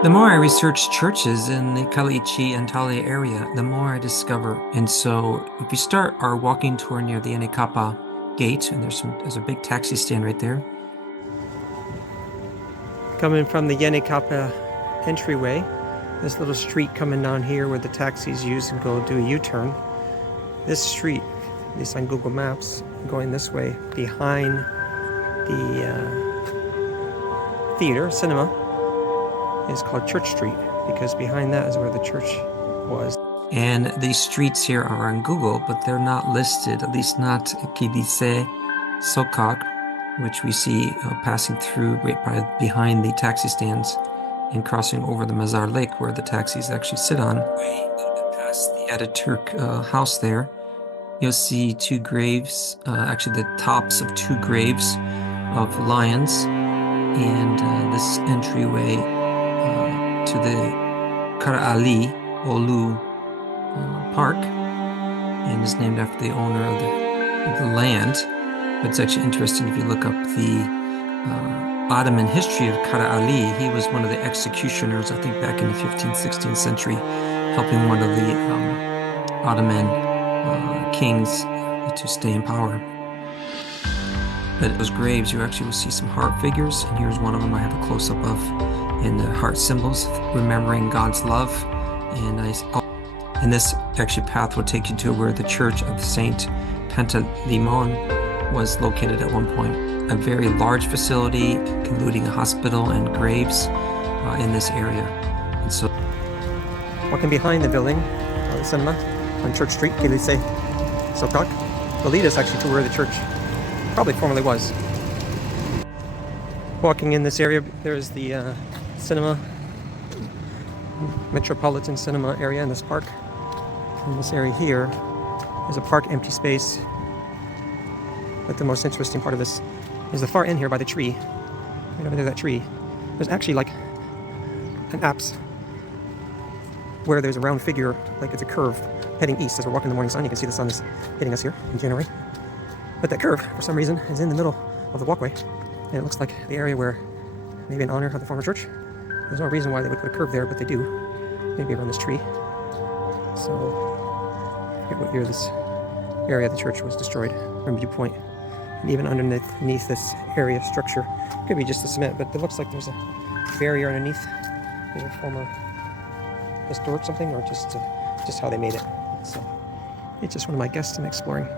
The more I research churches in the Kalichi Antalya area, the more I discover. And so if we start our walking tour near the Enikapa gate, and there's a big taxi stand right there. Coming from the Yenikapa entryway, this little street coming down here where the taxis use and go do a U-turn. This street, at least on Google Maps, going this way behind the theater, cinema, is called Church Street, because behind that is where the church was. And these streets here are on Google, but they're not listed, at least not Kilise Sokak, which we see passing through right behind the taxi stands and crossing over the Mazar Lake where the taxis actually sit on. Way a little bit past the Ataturk house there, you'll see two graves, actually the tops of two graves of lions, and this entryway to the Kara Ali Olu Park, and is named after the owner of the land. But it's actually interesting if you look up the Ottoman history of Kara Ali. He was one of the executioners, I think, back in the 15th, 16th century, helping one of the Ottoman kings to stay in power. But those graves, you actually will see some heart figures, and here's one of them I have a close-up of, in the heart symbols, remembering God's love. And this actually path will take you to where the church of Saint Panteleimon was located at one point. A very large facility, including a hospital and graves in this area. And so, walking behind the building, the cinema on Church Street, Kilise Sokak, will lead us actually to where the church probably formerly was. Walking in this area, there's the cinema, Metropolitan Cinema area in this park. In this area here is a park empty space. But the most interesting part of this is the far end here by the tree. Right over there, that tree. There's actually like an apse where there's a round figure, like it's a curve heading east as we're walking in the morning sun. You can see the sun is hitting us here in January. But that curve, for some reason, is in the middle of the walkway. And it looks like the area where, maybe in honor of the former church. There's no reason why they would put a curve there, but they do. Maybe around this tree. So, I forget what year this area of the church was destroyed from viewpoint. And even underneath this area structure, could be just the cement, but it looks like there's a barrier underneath. Is a former historic something, or just how they made it. So, it's just one of my guests I'm exploring.